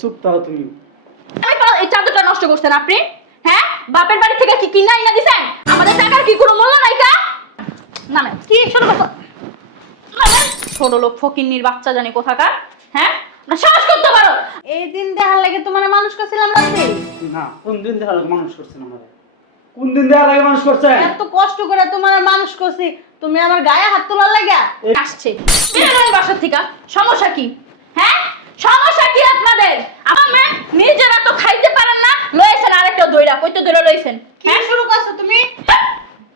চুপ থাকো তুমি। এই চাদরটা নষ্ট করছেন আপনি? হ্যাঁ, বাপের বাড়ি থেকে কি কিনা আইনা দিছেন? আমাদের টাকার কি কোনো মূল্য নাই কা? না না, কি শুরু করছো? ছোট লোক ফকিন্নির বাচ্চা জানি কোথাকার। হ্যাঁ, না সাহস করতে পারো। এই দিন দেখার লাগে তোমার মানুষ করছিলাম রাতে। না, কোন দিন দেখা মানুষ করছেন আমারে? কোন দিন দেখা লাগে মানুষ করছেন? এত কষ্ট করে তোমার মানুষ করছি, তুমি আমার গায়ে হাত তোলার লাগা আসছে বেরোন বাসার থেকে। সমস্যা কি? হ্যাঁ, সমস্যা কি আপনাদের? আপনি নিজেরা তো খাইতে পারেন না, লইছেন আরেকটা দইরা। কইতে দইরা লইছেন? কি শুরু করছো তুমি?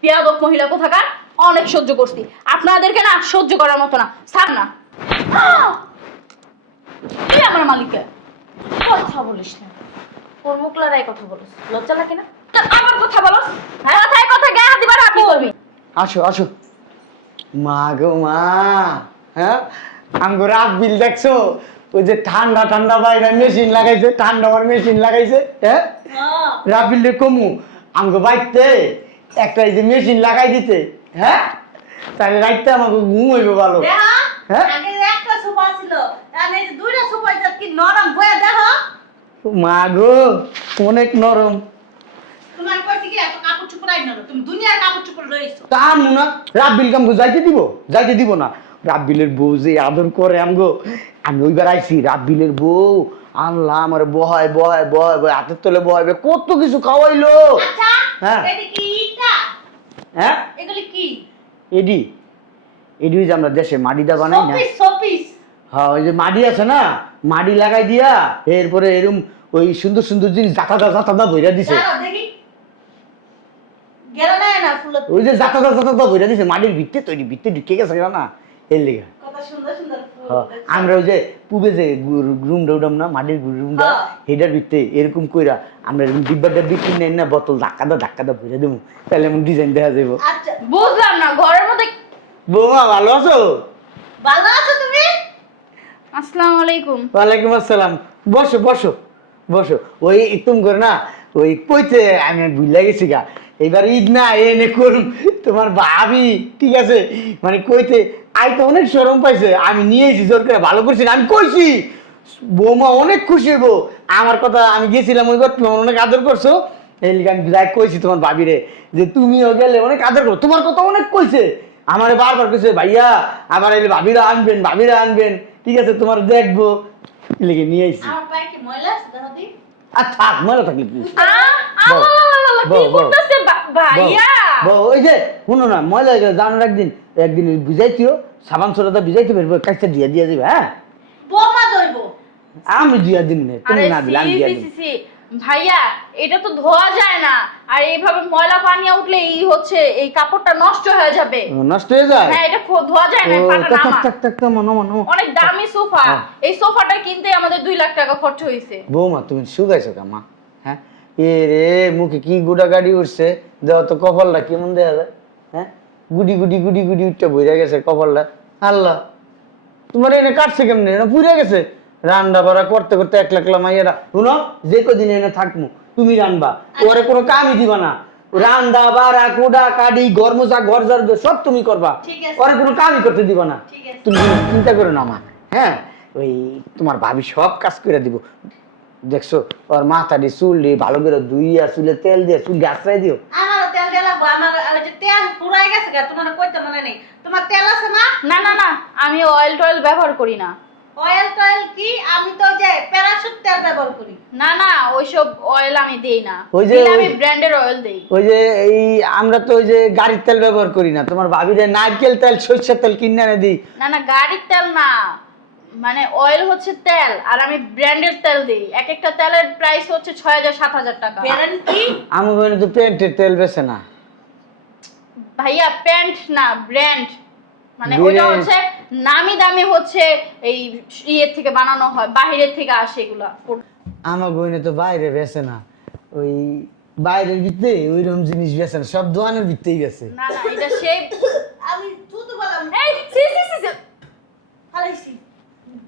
পিয়াদক মহিলা কোথাকার। অনেক সহ্য করছি, আপনাদেরকে না সহ্য করার মতো না। ছাড় না। কি আমার মালিককে কথা বলিস না, ওর মুখ লড়াই কথা বলিস, লজ্জা লাগে না? আমার কথা বলো? কথায় কথা গায়ে হাত দিবার আপনি করবি। আসো আসো। মা গো মা, হ্যাঁ আমগো রাত বিল দেখছো? ওই যে ঠান্ডা ঠান্ডা বাইরে মেশিন লাগাইছে, ঠান্ডা আমার মেশিন লাগাইছে, হ্যাঁ রাত বিল কমু আমগো বাইতে একটা এই যে মেশিন লাগাই দিতে, হ্যাঁ তাহলে রাইতে আমাকে ঘুম হইব ভালো। হ্যাঁ আগে একটা সোফা ছিল, এখন এই যে দুইটা সোফা আছে, কি নরম বয়া দেখো। মা গো অনেক নরম। তোমার কইছি কি এত কাপড় চোপড় আইন না, তুমি দুনিয়ার কাপড় চোপড় লইছো। তা আনু না, রাব্বিল কামগো যাইতে দিব না। রাব্বিলের বউ যে আদর করে আমগো, আমি ওইবার আইছি রাব্বিলের বউ আনলা আমার বহায় বহায় বহায় বহায় হাতের তলে বহাইবে কত কিছু খাওয়াইলো। আচ্ছা, হ্যাঁ এটা কি ইটা? হ্যাঁ এগুলি কি? এডি এডি ওই যে আমরা দেশে মাটিটা বানাই না, শোপিস শোপিস। হ্যাঁ ওই যে মাটি আছে না, মাটি লাগাই দিয়া এরপরে এরকম ওই সুন্দর সুন্দর জিনিস জাতাদা ভইরা দিছে। দাঁড়াও দেখি, গেরা না ফুল। ওই যে জাতাদা ভইরা দিছে মাটির ভিত্তে তৈরি, ভিত্তে ঢুকে গেছে না এর লেগে। কত সুন্দর সুন্দর ফুল। আমরা ওই যে পূবে যে রুমটা উঠাম না, মাটির রুমটা, হেডার ভিত্তে এরকম কইরা আমরা এরকম ডিব্বাটা বিক্রি নেই না, বোতল ধাক্কা ভরে দেবো, তাহলে এমন ডিজাইন দেখা যাবো। আচ্ছা, বুঝলাম না, ঘরের মধ্যে। বৌমা ভালো আছো? ভালো আছো তুমি? আসসালামু আলাইকুম। ওয়ালাইকুম আসসালাম। বসো বসো বসো। ওই একদম করে না ওই কইতে আমি ভুলে গেছি গা, এইবার ঈদ না এনে করুন তোমার ভাবি, ঠিক আছে মানে কইতে আই তো অনেক শরম পাইছে, আমি নিয়েছি জোর করে, ভালো করছি না, আমি কইছি বৌমা অনেক খুশি হইব আমার কথা। আমি গেছিলাম ওইবার, তুমি অনেক আদর করছো, এই লিগে আমি যাই কইছি তোমার ভাবিরে যে তুমিও গেলে অনেক আদর করো, তোমার কথা অনেক কইছে, আমারে বারবার কইছে ভাইয়া আবার এলে ভাবিরা আনবেন, ঠিক আছে তোমার দেখবো, এই লিগে নিয়ে আইছি। আমার পায়ে কি ময়লা আছে দেখো দি? আর থাক মনে থাকলে কি কি করতেছে ভাইয়া? ওই যে শুনো না, ময়লা হয়ে গেলে জানো একদিন বুঝাইতিও, সাবান সোডাটা বুঝাইতে পারবো, কাজটা দিয়ে দিবে। হ্যাঁ বোমা দইব। আমি দিয়া দিন না, তুমি আরে না দিলে আমি দিয়া দিন। ভাইয়া, এটা তো ধোয়া যায় না, আর এইভাবে ময়লা পানি উঠলে এই কাপড়টা নষ্ট হয়ে যাবে। নষ্ট হয়ে যায়? হ্যাঁ, এটা ধোয়া যায় না, পাটা নামা। অনেক দামি সোফা, এই সোফাটা কিনতে আমাদের 2 লাখ টাকা খরচ হয়েছে। বৌমা তুমি শুকাইছো কামা? হ্যাঁ এ রে মুখে কি গুড়া গাড়ি উঠছে, দেওয়া তো কপালটা কেমন দেখা যায়, হ্যাঁ গুড়ি উঠতে বইরা গেছে কপালটা। আল্লাহ তোমার এনে কাটছে কেমনে, না পুড়ে গেছে? রান্না বাড়া করতে করতে এক লাখ মাইয়েরা, শুনো যে কদিন এনে থাকবো তুমি রানবা, ওরে কোনো কামই দিবা না, রান্না বাড়া কুড়া কাডি ঘর মোছা ঘর ঝাড় সব তুমি করবা, ওরে কোনো কামই করতে দিবা না। তুমি চিন্তা করো না মা, হ্যাঁ ওই তোমার ভাবি সব কাজ করে দিব, দেখছো ওর মাথাটি চুল দিয়ে ভালো করে ধুইয়া চুলে তেল দিয়ে চুল আশ্রয় দিও। আমারও তেল দিয়ে লাগবো, আমার ওই যে তেল পুরাই গেছে গা, তোমার কইতে মনে নেই। তোমার তেল আছে না? না, আমি অয়েল টয়েল ব্যবহার করি না। অয়েল টয়েল কি? আমি তো যে প্যারাশুট তেল ব্যবহার করি। না, ওইসব অয়েল আমি দেই না, ওই যে আমি ব্র্যান্ডের অয়েল দেই। ওই যে এই আমরা তো ওই যে গাড়ির তেল ব্যবহার করি না, তোমার ভাবিরে নারকেল তেল সরষের তেল কিনে এনে দিই। না গাড়ির তেল না, মানে অয়েল হচ্ছে তেল, আর আমি ব্র্যান্ডের তেল দেই। এক একটা তেলের প্রাইস হচ্ছে 6000-7000 টাকা। ব্র্যান্ড কি? আমি বলি তো প্যান্টের তেল বেছে না ভাইয়া, প্যান্ট না, ব্র্যান্ড, মানে ওটা হচ্ছে নামি দামি, হচ্ছে এই ইয়ের থেকে বানানো হয়, বাহিরের থেকে আসে এগুলা। আমার বইনে তো বাইরে বেছে না, ওই বাইরের ভিতরে ওইরকম জিনিস বেছে না, সব দোকানের ভিতরেই বেছে। না এটা সেই আমি তুই তো বললাম এই সি ফালাইছি।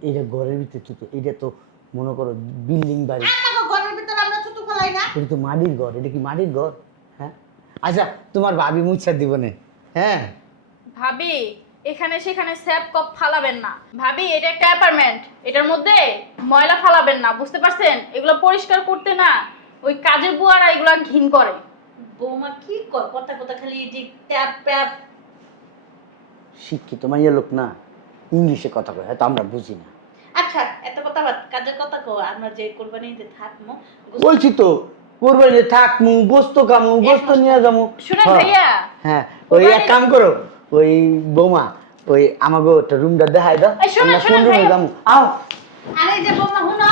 এটা ঘরের ভিতরে তো, এটা তো মনে করো বিল্ডিং বাড়ি, আমাকে ঘরের ভিতরে আমরা ছুটু ফলাই না। এটা তো মাটির ঘর, এটা কি মাটির ঘর? হ্যাঁ আচ্ছা তোমার ভাবি মুচ্ছা দিব না, হ্যাঁ ভাবি এখানে সেখানে স্যাপ কপ ফালাবেন না। ভাবি এটা একটা অ্যাপার্টমেন্ট, এটার মধ্যে ময়লা ফালাবেন না, বুঝতে পারছেন? এগুলো পরিষ্কার করতে না ওই কাজের বুয়ারা এগুলো ঘিন করে। বৌমা কি কর কথা কথা খালি যে ট্যাপ ট্যাপ। শিক্ষিত মাইয়া লোক না, ইংলিশে কথা কয়, হয়তো আমরা বুঝি না। আচ্ছা এত কথা বাদ, কাজের কথা কো। আমরা যে কোরবানিতে থাকবো বলছি তো কোরবানি থাকমু, গোস্ত খামু, গোস্ত নিয়ে যাবো। শুনেন ভাইয়া, হ্যাঁ ওই এক কাম করো, ওই বৌমা ওই আমাকে একটা রুমটা দেখাই দাও, এই শোনো, আমরা শোনো কোন রুমে ভাইয়া। যাবো। আও আরে যে বৌমা হুনো,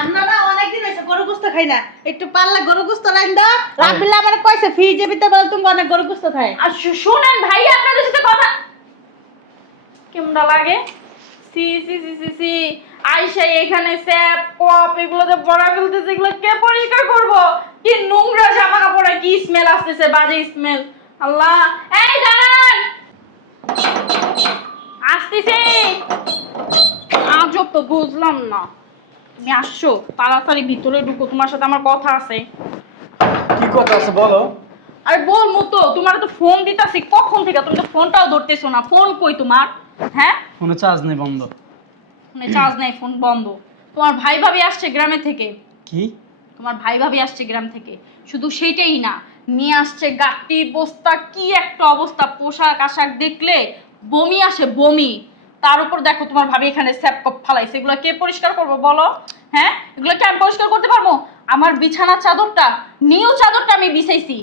আমরা না অনেকদিন হয়েছে গরু গোস্ত খাই না, একটু পারলে গরু গোস্ত রাইন দাও। রাবিল্লা আমার কইছে ফ্রিজে ভিতরে বলে তুমি অনেক গরু গোস্ত খায়। আর শুনেন ভাইয়া, আপনাদের সাথে কথা কেমন লাগে। সি সি সি সি সি আইসাই এখানে স্যাপ কপ এগুলোতে ভরা ফেলতেছে, এগুলো কে পরিষ্কার করব? কি নোংরা জামা কাপড়ে কি স্মেল আসতেছে, বাজে স্মেল। আল্লাহ, এই দাঁড়ান, আসতেছি। আজব তো, বুঝলাম না। তুমি আসছো, তাড়াতাড়ি ভিতরে ঢুকো, তোমার সাথে আমার কথা আছে। কি কথা আছে বলো? আরে বলবো তো, তোমার তো ফোন দিতাছি কখন থেকে, তুমি তো ফোনটাও ধরতেছো না। ফোন কই তোমার? হ্যাঁ, ফোনে চার্জ নেই, বন্ধ। ফোনে চার্জ নাই, ফোন বন্ধ। তোমার ভাই ভাবি আসছে গ্রামে থেকে। কি? তোমার ভাই ভাবি আসছে গ্রাম থেকে, শুধু সেইটাই না, নিয়ে আসছে গাটি বস্তা, কি একটা অবস্থা। পোশাক আশাক দেখলে বমি আসে, বমি। তার উপর দেখো তোমার ভাবি এখানে স্যাপকপ ফালাইছে, এগুলো কে পরিষ্কার করবো বলো? হ্যাঁ, এগুলো কি আমি পরিষ্কার করতে পারবো? আমার বিছানার চাদরটা, নিউ চাদরটা আমি বিছাইছি,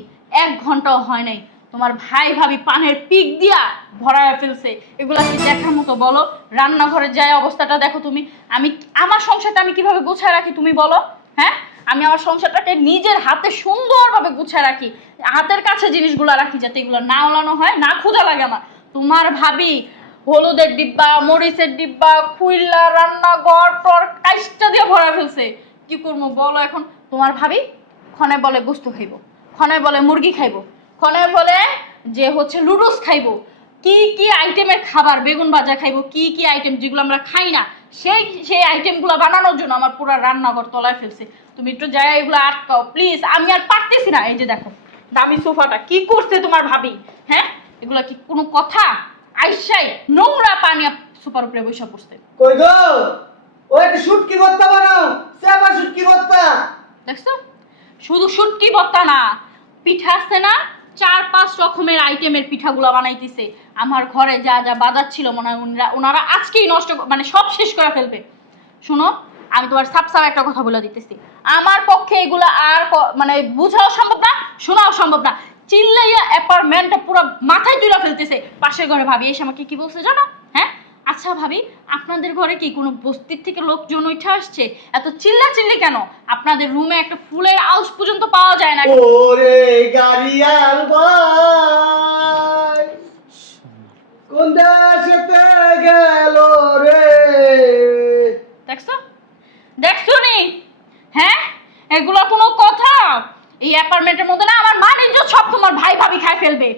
1 ঘন্টাও হয় নাই, তোমার ভাই ভাবি পানের পিক দিয়া ভরায় ফেলছে। এগুলা কি দেখার মতো বলো? রান্নাঘরে যায় অবস্থাটা দেখো তুমি। আমি আমার সংসারটা আমি কিভাবে গুছায় রাখি তুমি বলো? হ্যাঁ, আমি আমার সংসারটাকে নিজের হাতে সুন্দরভাবে গুছায় রাখি, হাতের কাছে জিনিসগুলো রাখি, যাতে এগুলো না ওলানো হয়, না ক্ষুধা লাগে আমার। তোমার ভাবি হলুদের ডিব্বা, মরিচের ডিব্বা খুইল্লা রান্নাঘর টর কাইস্টা দিয়ে ভরা ফেলছে। কি করবো বলো এখন? তোমার ভাবি ক্ষণে বলে গোস্ত খাইবো, ক্ষণে বলে মুরগি খাইবো, ক্ষণে বলে যে হচ্ছে লুডুস খাইবো, কি কি আইটেমের খাবার, বেগুন ভাজা খাইবো, কি কি আইটেম যেগুলো আমরা খাই না, সেই আইটেমগুলো বানানোর জন্য আমার পুরো রান্নাঘর তলায় ফেলছে। তুমি একটু যাই এগুলো আটকাও প্লিজ, আমি আর পারতেছি না। এই যে দেখো দামি সোফাটা কি করছে তোমার ভাবি। হ্যাঁ, এগুলো কি কোনো কথা? আইসাই নোংরা পানি সোফার উপরে বসে পড়ছে। কই গো, ওই একটা শুটকি ভর্তা বানাও, সেবা শুটকি ভর্তা। দেখছো, শুধু শুটকি ভর্তা না, পিঠা আছে না, 4-5 রকমের আইটেমের পিঠাগুলো বানাইতেছে। আমার ঘরে যা যা বাজার ছিল মনে হয় ওনারা আজকেই নষ্ট, মানে সব শেষ করে ফেলবে। শোনো, আমি তোমার সাপ একটা কথা বলে দিতেছি, আমার পক্ষে এগুলো আর মানে বোঝাও সম্ভব না, শোনাও সম্ভব না। চিল্লাইয়া অ্যাপার্টমেন্টটা পুরো মাথায় তুলে ফেলতেছে। পাশের ঘরে ভাবি এসে আমাকে কি বলছে জানো? হ্যাঁ, আচ্ছা ভাবি, আপনাদের ঘরে কি কোনো বস্তির থেকে লোকজন উঠে আসছে? এত চিল্লাচিল্লি কেন? আপনাদের রুমে একটা ফুলের আউশ পর্যন্ত পাওয়া যায় না। ওরে গাড়িয়াল ভাই কোন দেশেতে গেল রে। দেখছো, দেখছো নি? হ্যাঁ, এগুলো কোনো কথা? এই অ্যাপার্টমেন্টের মধ্যে না আমার মান ইজ্জত সব তোমার ভাই ভাবি খায় ফেলবে।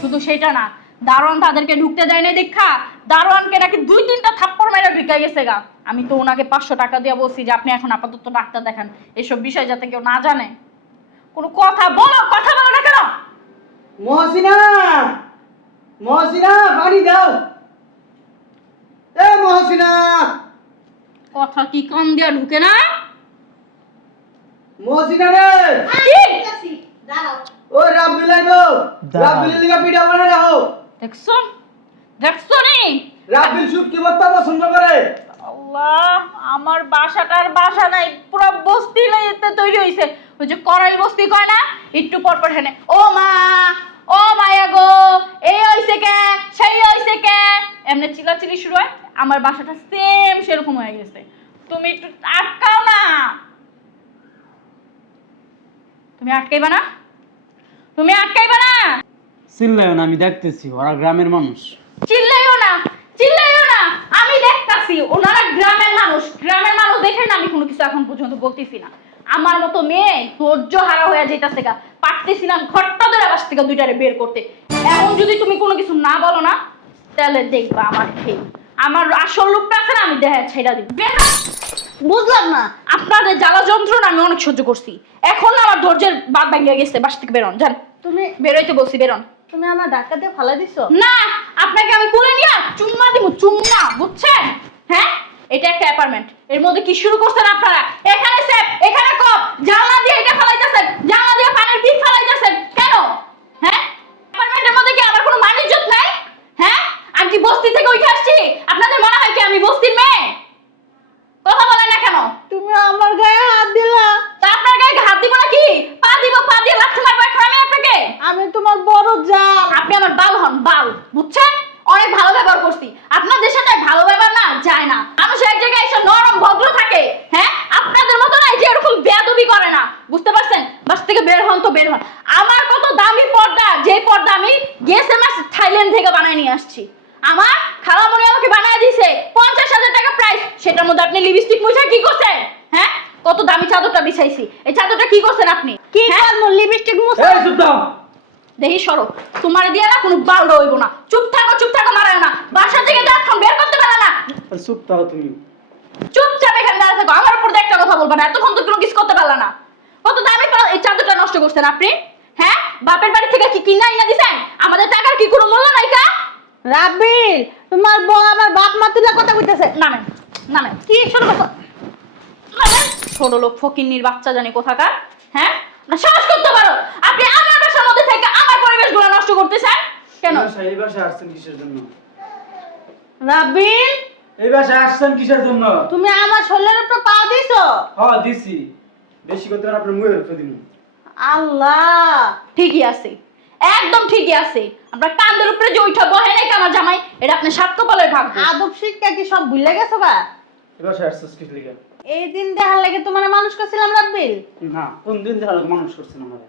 শুধু সেটা না, দারোয়ান তাদেরকে ঢুকতে দেয় না দেখা, দারোয়ানকে নাকি 2-3টা থাপ্পড় মেরে ঢুকে গেছে গা। আমি তো ওনাকে 500 টাকা দিয়ে বলছি যে আপনি এখন আপাতত ডাক্তার দেখান, এসব বিষয় যাতে কেউ না জানে। কোনো কথা বলো, কথা বলো না কেন? মহসিনা, মহসিনা পানি দাও। এ মহসিনা, কথা কি কান দিয়া ঢুকে না? মহসিনা রে, আসি দাঁড়াও। ও রাব্বিল আইবো, রাব্বিল লিগা পিঠা বানাই রাখো। দেখছো, দেখছো নি? রাব্বিল শুটকি ভর্তা পছন্দ করে। আল্লাহ, আমার বাসাটার বাসা নাই, পুরো বস্তি লাইতে তৈরি হইছে। ওই যে করাই বস্তি কয় না, একটু পর পর হেনে ও মা, ও মায়া গো, এই হইছে কে, সেই হইছে কে, এমনি চিল্লাচিল্লি শুরু হয়। আমার বাসাটা সেম সেরকম হয়ে গেছে। তুমি একটু আটকাও না। তুমি আটকাইবা না, তুমি আটকাইবা না। চিল্লাইও না, আমি দেখতেছি ওরা গ্রামের মানুষ। চিল্লাইও না, চিল্লাইও না, আমি দেখতাছি ওনারা গ্রামের মানুষ। গ্রামের মানুষ দেখে না আমি কোনো কিছু এখন পর্যন্ত বলতেছি না। আমার মতো মেয়ে ধৈর্য হারা হয়ে যেতেছে গা, পারতেছিলাম ঘরটা ধরে বাস থেকে 2টারে বের করতে। এখন যদি তুমি কোনো কিছু না বলো না, তাহলে দেখবা আমার খেয়ে আমার আসল রূপটা আছে না, আমি দেখা ছেড়া দিব। বের হও। বুঝলাম না, আপনাদের জ্বালা যন্ত্রণা আমি অনেক সহ্য করছি, এখন না আমার ধৈর্যের বাদ ভাঙিয়ে গেছে। বাস থেকে বেরোন, যান। তুমি বেরোইতে বলছি, বেরোন। তুমি আমার ধাক্কা দিয়ে ফালাই দিছো? না, আপনাকে আমি কোলে নিয়ে চুম্মা দিব, চুম্মা, বুঝছেন? হ্যাঁ, এটা একটা অ্যাপার্টমেন্ট, এর মধ্যে কি শুরু করছেন আপনারা? এখানে সেফ, এখানে কপ, জানলা দিয়ে এটা ফালাইতেছেন, জানলা দিয়ে পানির পিপ ফালাইতেছেন কেন? হ্যাঁ, অ্যাপার্টমেন্টের মধ্যে কি আমার কোনো মান-ইজ্জত নাই? হ্যাঁ, আমি কি বস্তি থেকে উঠে আসছি? আপনাদের মনে হয় কি আমি বস্তির মেয়ে? কথা বলেন না কেন? তুমি আমার গায়ে হাত দিলা। তা আপনার গায়ে হাত দিব নাকি? পা দিব, পা দিয়ে লাথি মারবো এখন আমি আপনাকে। আমি তোমার বড় জান। আপনি আমার বাল হন, বাল, বুঝছেন? অনেক ভালো ব্যবহার করছি, আপনাদের সাথে ভালো ব্যবহার না যায় না। মানুষ এক জায়গায় এসে নরম ভদ্র থাকে, হ্যাঁ, আপনাদের মতো না যে এরকম বেয়াদবি করে না, বুঝতে পারছেন? বাস থেকে বের হন তো বের হন। আমার কত দামি পর্দা, যে পর্দা আমি গেছে মাস থাইল্যান্ড থেকে বানায় নিয়ে আসছি। আমার খালামণি আমাকে বানায় দিয়েছে 50,000 টাকা প্রাইস, সেটার মধ্যে আপনি লিপস্টিক মুছে কি করছেন? হ্যাঁ, কত দামি চাদরটা বিছাইছি, এই চাদরটা কি করছেন আপনি? কি করব? লিপস্টিক মুছে। এই চুপ দাও। দেখি সরো, তোমার দিয়ে না কোনো বাল রইব না। চুপ থাকো মারায় না। বাসা থেকে যাচ্ছ বের করতে পারে না। চুপ দাও তুমি। চুপচাপ এখানে দাঁড়া থাকো, আমার উপর দিয়ে একটা কথা বলবা না। এতক্ষণ তো কোনো কিছু করতে পারলা না। কত দামি এই চাদরটা নষ্ট করছেন আপনি? হ্যাঁ, বাপের বাড়ি থেকে কি কিনা আইনা দিছেন? আমাদের টাকার কি কোনো মূল্য নাই কা? রাব্বিল, তোমার বউ আমার বাপ মা তুলে কথা কইতাছে। নামেন, নামেন। কি শুরু করছো? নামেন। ছোট লোক ফকিন্নির বাচ্চা জানি কোথাকার। হ্যাঁ, না সাহস করতে পারো আপনি আমার বাসার মধ্যে থেকে আমার পরিবেশগুলো নষ্ট করতেছেন কেন? এই বাসায় আসছেন কিসের জন্য? রাব্বিল, এই বাসায় আসছেন কিসের জন্য? তুমি আমার শরীরের উপর পা দিছো। হ্যাঁ দিছি, বেশি করতে পারে আপনার মুখে রেখে দিন। আল্লাহ, ঠিকই আছে, একদম ঠিকই আছে। আপনার কান্দের উপরে যে ওইটা বহে নাই আমার জামাই, এটা আপনি সাত কপালের ভাগ্য। আদব শিক্ষা কি সব ভুলে গেছো গা? এই বাসায় আসছিস কিস লিগা? এই দিন দেখার লাগে তোমার মানুষ করছিলাম রাব্বিল। না, কোন দিন দেখার আগে মানুষ করছেন আমারে?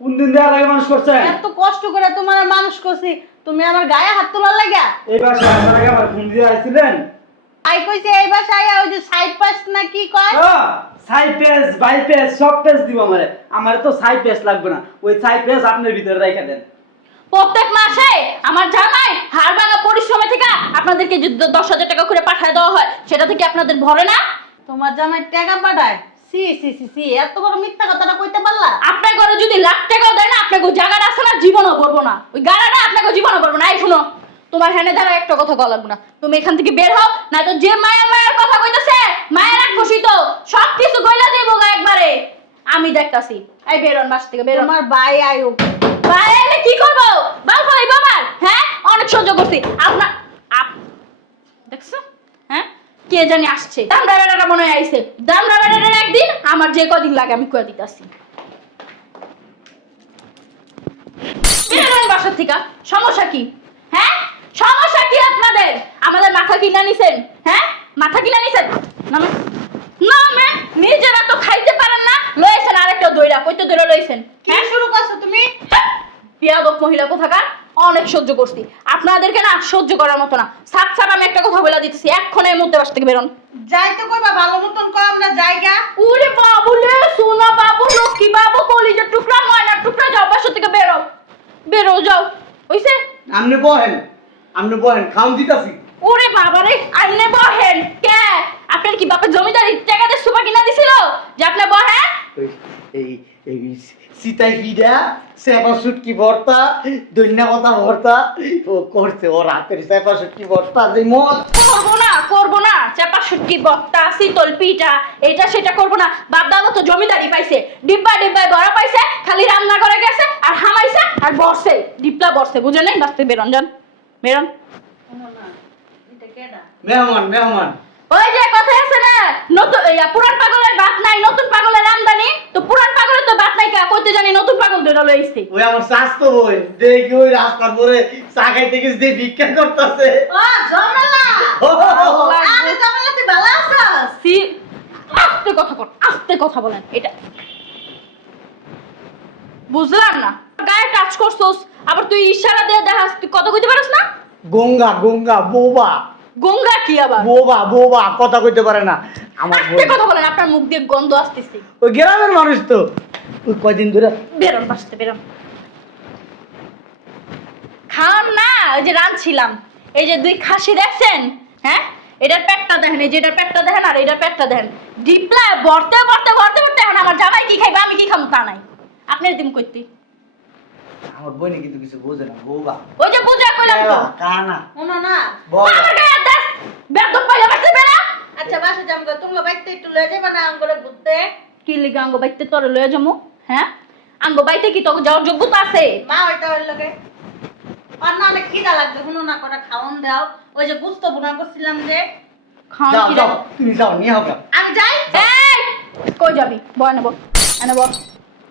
কোন দিন দেখার আগে মানুষ করছেন? এত কষ্ট করে তোমার মানুষ করছি, তুমি আমার গায়ে হাত তোলার লাগা? এই বাসায় আসার আগে আমার ফোন দিয়ে আইছিলেন? আই কইছে এই বাসায় ওই যে সাইড পাস না কি কয়? হ্যাঁ, সাইড পেজ, বাই পেজ, সব পেজ দিব আমারে। আমারে তো সাইড পেজ লাগবে না, ওই সাইড পেজ আপনার ভিতরে রেখে দেন। প্রত্যেক মাসে আমার জামাই হাড় ভাঙা পরিশ্রমে থেকে আপনাদেরকে যে 10,000 টাকা করে পাঠায় দেওয়া হয়, সেটা থেকে আপনাদের ভরে না? তোমার জামাই টাকা পাঠায়? সি সি সি সি, এত বড় মিথ্যা কথাটা কইতে পারলা? আপনার ঘরে যদি লাখ টাকাও দেয় না, আপনাকে ওই জায়গাটা আছে না, জীবনও করবো না। ওই গাড়াটা আপনাকে জীবনও করবো না। এই শুনো, তোমার হ্যানে দ্বারা একটা কথা বলা লাগবে না। তুমি এখান থেকে বের হও, না তো যে মায়ের কথা কইতেছে, মায়ের এক খুশি তো সব কিছু গইলা যাইবো গা একবারে। আমি দেখতাছি। এই বেরোন বাস থেকে, বেরোন। তোমার ভাই আয়ো। বাইরে এলে কি করবো? বাল ফলাই বাবার। হ্যাঁ, অনেক সহ্য করছি। আপনার দেখছো? হ্যাঁ, কে জানি আসছে। দামড়া বেড়াটা মনে হয় আইছে। দামড়া বেড়াটার একদিন আমার যে কদিন লাগে আমি কয়ে দিতাছি। বেরোন বাসার থেকে। সমস্যা কি? হ্যাঁ, সমস্যা কি আপনাদের? আমাদের মাথা কিনা নিছেন? হ্যাঁ, মাথা কিনা নিছেন? নামে নামে নিজেরা তো খাইতে পারেন না, লইছেন আরেকটা দইরা। কইতে দইরা লইছেন? কি শুরু করছো তুমি? পিয়াদক মহিলা কোথাকার। অনেক সহ্য করছি, আপনাদেরকে না সহ্য করার মতো না। সাপ সাপ আমি একটা কথা বলে দিতেছি, এক্ষণে এই মুহূর্তে বাসা থেকে বেরোন। যাইতে কইবা ভালো মতন কম না জায়গা। ওরে বাবু রে, সোনা বাবু, লক্ষ্মী বাবু, কলিজার টুকরা, ময়নার টুকরা, যাও বাসা থেকে বেরো। বেরো যাও। ওইছে? আপনি বহেন খাওন দিতাছি। ওরে বাবা রে, আপনি বহেন কে? আপনার কি বাপের জমিদারি টাকা দিয়ে সুপা কিনা দিছিল যে আপনি বহেন? এই এই সিতাই ফিডা সেবা সুটকি ভর্তা ধন্যবাদ ভর্তা ও করছে ওর হাতের সেবা সুটকি ভর্তা যে মত করবো না চাপা সুটকি বক্তা শীতল পিঠা এটা সেটা করবো না। বাপ দাদা তো জমিদারি পাইছে, ডিব্বায় বড় পাইছে, খালি রান্না করে গেছে আর হামাইছে আর বসে ডিপলা বসে, বুঝে নাই? বাঁচতে বেরোন, যান বেরোন। মেহমান ওই যে কথা আছে না, নতুন পুরান পাগলের বাত নাই, নতুন পাগলের আমদানি। তো পুরান পাগলের তো বাত নাই, কা কইতে জানি নতুন পাগল ধরে লইছে। ওই আমার স্বাস্থ্য বই দেখি ওই রাস্তার পরে চা খাইতে গেছে যে ভিক্ষা করতেছে। ও জমেলা, আরে জমেলা তুই ভালো আছিস? সি আস্তে কথা কর, আস্তে কথা বলেন। এটা বুঝলাম না, গায়ে টাচ করছস আবার তুই ইশারা দিয়ে দেখাস, তুই কথা কইতে পারিস না? গঙ্গা বোবা গঙ্গা কি আবার? বোবা কথা কইতে পারে না। আমার আস্তে কথা বলেন, আপনার মুখ দিয়ে গন্ধ আসতেছে। ওই গ্রামের মানুষ তো ওই কয়দিন ধরে বেরোন বাসতে, বেরোন। খান না, ওই যে রাঁধছিলাম, এই যে 2 খাসি দেখছেন? হ্যাঁ, এটার পেটটা দেখেন, এই যে এটার পেটটা দেখেন আর এটার পেটটা দেখেন, ডিপলা ভরতে এখন আমার জামাই কি খাইবে আমি কি খাবো তা নাই। আপনার দিম কইতে আমার বোনে কিন্তু কিছু বোঝে না বউবা। ওই যে বুঝা কইলাম তো কানা শোনো না বল আমার গায়ে দেখ বেদ পাইলা বাসতে বেরা আচ্ছা বাসা যাম গো তুমি বাইতে একটু লয়ে যাবে না আঙ্গুরে বুঝতে কি লিগা আঙ্গ বাইতে তোরে লয়ে যামু হ্যাঁ আঙ্গ বাইতে কি তোকে যাওয়ার যোগ্যতা আছে মা ওইটা হইল গে আর না অনেক খিদা লাগবে শুনো না করে খাওন দাও ওই যে গুস্ত বুনা করছিলাম যে খাও যাও কি যাও তুমি যাও নিয়ে হোক আমি যাই এই কই যাবি বয় নেব এনে বল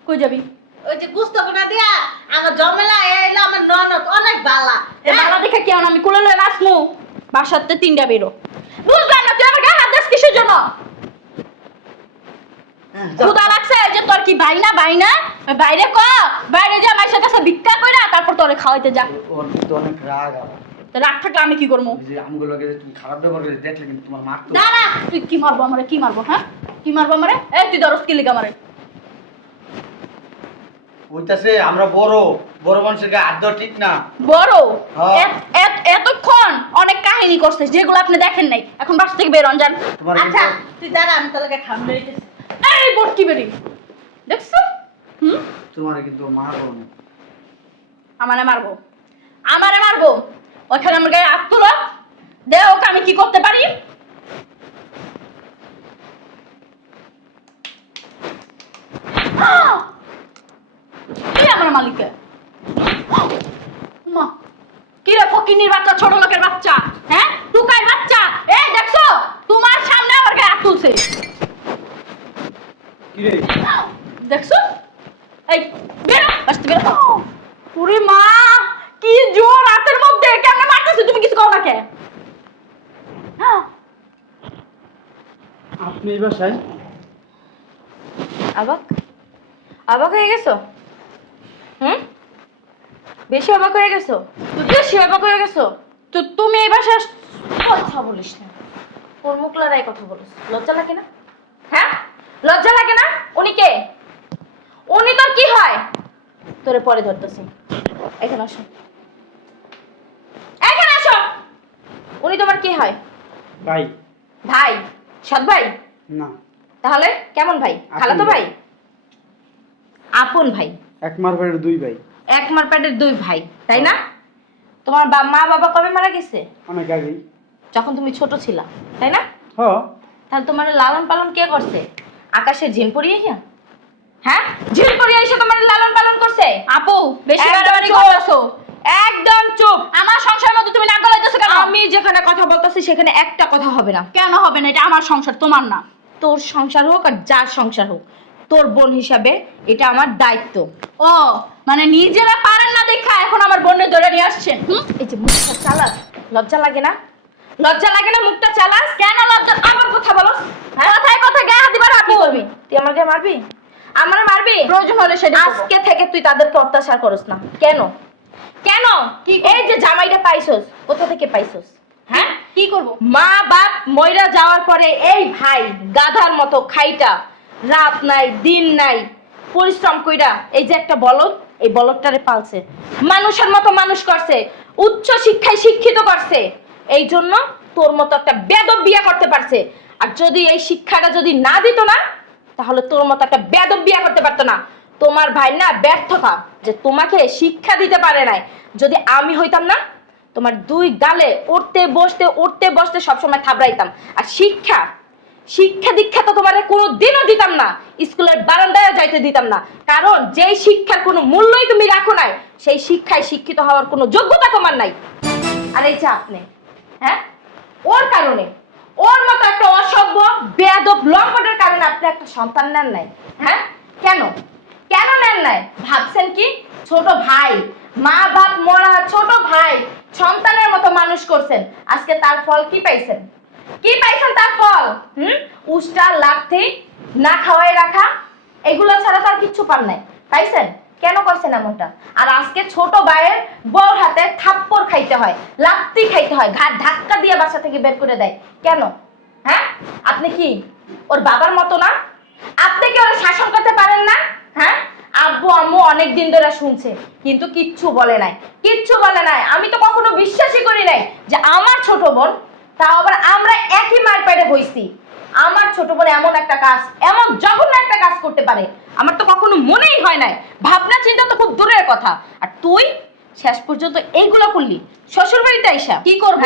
কই যাবি ওই যে গুস্ত বুনা দিয়া আমার জমেলা এলো আমার ননদ অনেক বালা বাবা দেখে কি আমি কুলে লয়ে নাচমু বাসাতে তিনটা বেরো বুঝলাম না তুই আমার গায়ে হাত দিস কিসের জন্য খুদা লাগছে যে তোর কি ভাই না বাইরে ক বাইরে যা মাইসের কাছে ভিক্ষা কইরা তারপর তোরে খাওয়াইতে যা ওর তো অনেক রাগ আমার তো রাগ থাকলে আমি কি করবো যে আমগুলোকে তুমি খারাপ ব্যবহার করে দেখলে কিন্তু তোমার মারতো দাঁড়া তুই কি মারবো আমারে কি মারবো হ্যাঁ কি মারবো আমারে এই তুই দরস কি লিগা আমারে ওইটাছে আমরা বড় বড় মানুষের গায়ে হাত দেওয়া ঠিক না বড় হ্যাঁ। এতক্ষণ অনেক কাহিনী করছিস যেগুলো আপনি দেখেন নাই এখন বাসা থেকে বের হন যান তোমার আচ্ছা কিন্তু তুই দাঁড়া আমি তোকে খাম লইতেছি এই বটকি বেরি দেখছো তোমার কিন্তু মারবো না আমারে মারবো ওখানে আমার গায়ে হাত তুলো দে ওকে আমি কি করতে পারি কি আমার মালিকে মা কি রে ফকিনির বাচ্চা ছোট লোকের বাচ্চা হ্যাঁ টুকাই বাচ্চা এই দেখছো তোমার সামনে আমার গায়ে হাত তুলছে কি রে দেখছো এই বেরো বাসতে বেরো ওরে মা কি জোর রাতের মধ্যে কেমনে মারতেছে তুমি কিছু কও না কে হ্যাঁ আপনি এই বাসায় অবাক হয়ে গেছো? বেশি অবাক হয়ে গেছো? বেশি অবাক হয়ে গেছো? তো তুমি এই বাসায় কথা বলিস না, ওর মুখ লড়াই কথা বলিস, লজ্জা লাগে না? হ্যাঁ, লজ্জা লাগে না? উনি কে? উনি তোর কি হয়? তোরে পরে ধরতেছি, এখানে আসো, এখানে আসো। উনি তোমার কি হয়? ভাই ভাই? সৎ ভাই? না তাহলে কেমন ভাই? আপন খালাতো ভাই। ভাই? আপন ভাই? এক মারবারের দুই ভাই এক মার পেটের দুই ভাই, তাই না? তোমার মা বাবা কবে মারা গেছে? অনেক আগেই যখন তুমি ছোট ছিলা, তাই না? হ তাহলে তোমার লালন পালন কে করছে? আকাশের ঝিল পড়িয়ে গিয়া? হ্যাঁ, ঝিল পড়িয়ে এসে তোমার লালন পালন করছে? আপু বেশি একদম বাড়াবাড়ি চুপ। করতেছো একদম চুপ। আমার সংসারের মধ্যে তুমি নাক গলাইতেছো কেন আমি যেখানে কথা বলতেছি সেখানে একটা কথা হবে না। কেন হবে না? এটা আমার সংসার, তোমার না। তোর সংসার হোক আর যার সংসার হোক, তোর বোন হিসাবে এটা আমার দায়িত্ব। ও মানে নিজেরা পারেন না দেখা এখন আমার বোনের ধরে নিয়ে আসছেন। এই যে মুখটা চালাস, লজ্জা লাগে না? লজ্জা লাগে না মুখটা চালাস? কেন লজ্জা? আবার কথা বলস? হ্যাঁ, কথায় কথায় গায়ে হাত দিবার কি আপু করবি? তুই আমাকে মারবি? আমার মারবি? প্রয়োজন হলে সেটা করবো। আজকে থেকে তুই তাদেরকে অত্যাচার করস না। কেন? কেন? কি এই যে জামাইটা পাইছস, কোথা থেকে পাইছস? হ্যাঁ, কি করব? মা বাপ মইরা যাওয়ার পরে এই ভাই গাধার মতো খাইটা, রাত নাই দিন নাই পরিশ্রম কইরা এই যে একটা বলদ, এই বলদটারে পালছে, মানুষের মতো মানুষ করছে, উচ্চ শিক্ষায় শিক্ষিত করছে। এই জন্য তোর মতো একটা বেদব বিয়ে করতে পারছে। আর যদি এই শিক্ষাটা যদি না দিত না, তাহলে তোর মতো একটা বেদব বিয়ে করতে পারতো না। তোমার ভাই না ব্যর্থতা যে তোমাকে শিক্ষা দিতে পারে নাই। যদি আমি হইতাম না, তোমার দুই গালে উঠতে বসতে সবসময় থাবড়াইতাম। আর শিক্ষা দীক্ষা তো তোমার কোনো দিনও দিতাম না, স্কুলের বারান্দায় যাইতে দিতাম না। কারণ যেই শিক্ষার কোনো মূল্যই তুমি রাখো নাই, সেই শিক্ষায় শিক্ষিত হওয়ার কোনো যোগ্যতা তোমার নাই। আর এই যে আপনি, হ্যাঁ, ওর কারণে, ওর মতো একটা অসভ্য বেয়াদব লম্পটের কারণে আপনি একটা সন্তান নেন নাই। হ্যাঁ, কেন নেন নাই? ভাবছেন কি ছোট ভাই, মা বাপ মরা ছোট ভাই সন্তানের মতো মানুষ করছেন, আজকে তার ফল কি পাইছেন? কি পাইছেন তার ফল? উষ্টা লাথি না খাওয়াই রাখা, এগুলো ছাড়া তার কিচ্ছু পান নাই। পাইছেন? কেন করছেন এমনটা? আর আজকে ছোট ভাইয়ের বউর হাতে থাপ্পড় খাইতে হয়, লাথি খাইতে হয়, ঘাট ধাক্কা দিয়ে বাসা থেকে বের করে দেয়। কেন? হ্যাঁ, আপনি কি ওর বাবার মতো না? আপনি কি ওরা শাসন করতে পারেন না? হ্যাঁ, আব্বু আম্মু অনেকদিন ধরে শুনছে কিন্তু কিচ্ছু বলে নাই। আমি তো কখনো বিশ্বাসই করি নাই যে আমার ছোট বোন, তাও আবার আমরা একই মার পেটে হইছি, আমার ছোট বোন এমন একটা কাজ, এমন জঘন্য একটা কাজ করতে পারে, আমার তো কখনো মনেই হয় নাই। ভাবনা চিন্তা তো খুব দূরের কথা, আর তুই শেষ পর্যন্ত এইগুলো করলি শ্বশুর বাড়িতে আইসা। কি করব?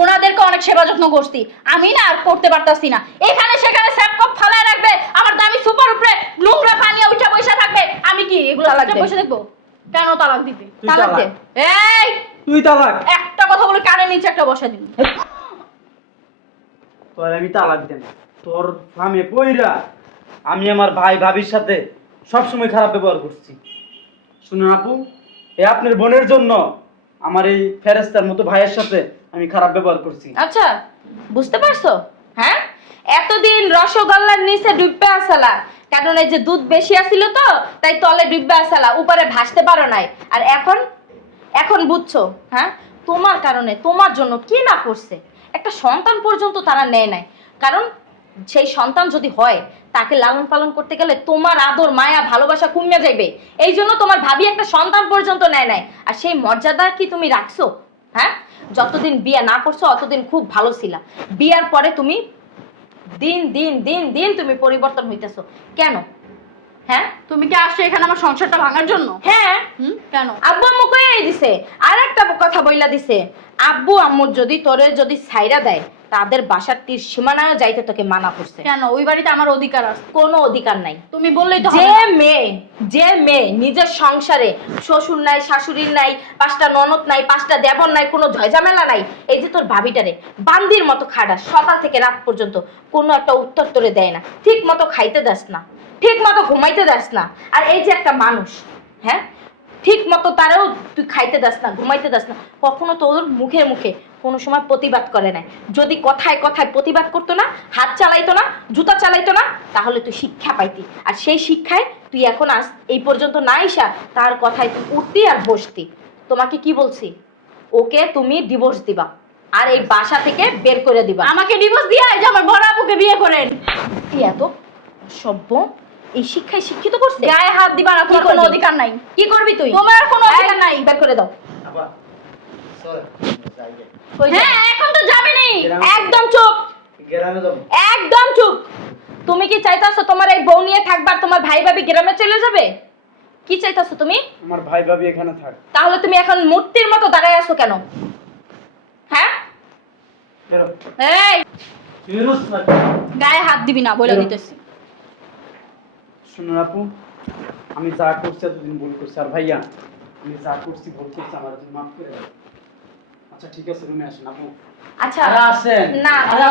ওনাদেরকে অনেক সেবা যত্ন করছি, আমি না আর করতে পারতাছি না। এখানে সেখানে স্যাপ কাপ ফালায় রাখবে, আমার দামি সুপার উপরে নোংরা পানি উঠে বসে থাকবে, আমি কি এগুলো লাগবে? বসে দেখবো? কেন তালাক দিতে? তুই তালাক দে। এই তুই তালাক। একটা কথা বলে কানে নিচে একটা বসা দিন। তোর আমি তালাক দেন, তোর ফামে পইরা আমি আমার ভাই ভাবির সাথে সবসময় খারাপ ব্যবহার করছি। শুনুন আপু, এই আপনার বোনের জন্য আমার এই ফেরেস্তার মতো ভাইয়ের সাথে আমি খারাপ ব্যবহার করছি। আচ্ছা, বুঝতে পারছো? হ্যাঁ, এতদিন রসগোল্লার নিচে ডুববে আসালা, কারণ এই যে দুধ বেশি আসিল তো তাই তলে ডুববে আসালা, উপরে ভাসতে পারো নাই। আর এখন বুঝছো? হ্যাঁ, তোমার কারণে, তোমার জন্য কি না করছে, একটা সন্তান পর্যন্ত তারা নেয় নাই। কারণ সেই সন্তান যদি হয়, তাকে লালন পালন করতে গেলে তোমার আদর মায়া ভালোবাসা কমে যাবে। এই জন্য তোমার ভাবি একটা সন্তান পর্যন্ত নেয় নাই। আর সেই মর্যাদা কি তুমি রাখছো? হ্যাঁ, যতদিন বিয়ে না করছো অতদিন খুব ভালো ছিলা, বিয়ার পরে তুমি দিন দিন দিন দিন তুমি পরিবর্তন হইতেছো কেন? হ্যাঁ, তুমি কি আসছো এখানে আমার সংসারটা ভাঙার জন্য? হ্যাঁ, কেন? আব্বু আম্মু কই দিছে, আর একটা কথা বইলা দিছে, আব্বু আম্মু যদি তোরে যদি ছাইরা দেয়, তাদের বাসার তীর সীমানায় যাইতে তোকে মানা করছে। কেন? ওই বাড়িতে আমার অধিকার আছে। কোনো অধিকার নাই। তুমি বললেই তো যে হবে না। মেয়ে নিজের সংসারে শ্বশুর নাই, শাশুড়ির নাই, 5টা ননদ নাই, 5টা দেবর নাই, কোনো ঝয়ঝামেলা নাই, এই যে তোর ভাবিটারে বান্দির মতো খাটাস, সকাল থেকে রাত পর্যন্ত কোনো একটা উত্তর তোরে দেয় না, ঠিক মতো খাইতে দাস না, ঠিক মতো ঘুমাইতে দাস না। আর এই যে একটা মানুষ, হ্যাঁ, ঠিক মতো তারাও তুই খাইতে দাস না, ঘুমাইতে দাস না, কখনো তোর মুখে মুখে কোনো সময় প্রতিবাদ করে নাই। যদি কথায় কথায় প্রতিবাদ করতো না, হাত চালাইতো না, জুতা চালাইতো না, তাহলে তুই শিক্ষা পাইতি। আর সেই শিক্ষায় তুই এখন আস এই পর্যন্ত না আইসা তার কথায় তুই উঠতি আর বসতি। তোমাকে কি বলছি, ওকে তুমি ডিভোর্স দিবা আর এই বাসা থেকে বের করে দিবা। আমাকে ডিভোর্স দিয়ে এই যে আমার বড় আপুকে বিয়ে করেন। তুই এত সভ্য, এই শিক্ষায় শিক্ষিত করছে? গায়ে হাত দিবা না, তোমার কোনো অধিকার নাই। কি করবি তুই? তোমার কোনো অধিকার নাই। বের করে দাও। আবার চল যাই গে। কই যাবি? হ্যাঁ, এখন তো যাবেনি। একদম চুপ, গ্রামে যাব। একদম চুপ। তুমি কি চাইতাছো তোমার এই বউ নিয়ে থাকবার, তোমার ভাই ভাবি গ্রামে চলে যাবে? কি চাইতাছো তুমি? আমার ভাই ভাবি এখানে থাক। তাহলে তুমি এখন মূর্তির মতো দাঁড়ায় আছো কেন? হ্যাঁ, বেরো। এই বেরোস না। গায়ে হাত দিবি না, বলে দিতেছি। শুনুন আপু, আমি যা করছি এতদিন ভুল করছি, আর ভাইয়া আমি যা করছি ভুল করছি, আমার জন্য মাফ করে দাও। আচ্ছা ঠিক আছে, রুমে আসেন আপু। আচ্ছা, আরে আসেন। না আরে